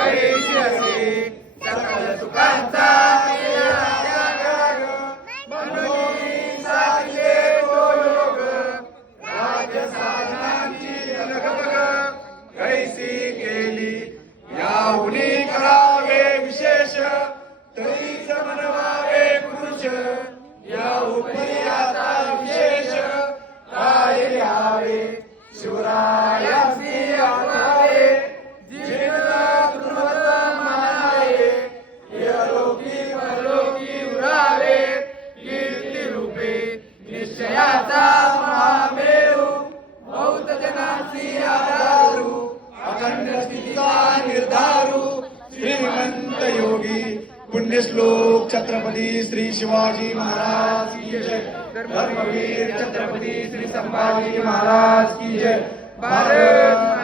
कैसी असे सकल सुखांचा केला त्याग, मनोनी साधले तो योग, राज्य साधनांची लगबग कैसी केली, याहुनी करावे विशेष, तरीच मनवावे पुरुष, या उपरी आता विशेष काय लिहावे, शिवरायासी आठावे, जीवन तृणवत मानावे, यलोकी परलोकी उरावे, कीर्ती रूपे निश्चयाचा महामेरू, बहुत जनासी आधारू, अखंड स्थितीचा निर्धारू, श्रीमंत योगी पुण्यश्लोक छत्रपती श्री शिवाजी महाराज की जय, धर्मवीर छत्रपती श्री संभाजी महाराज की जय, भारत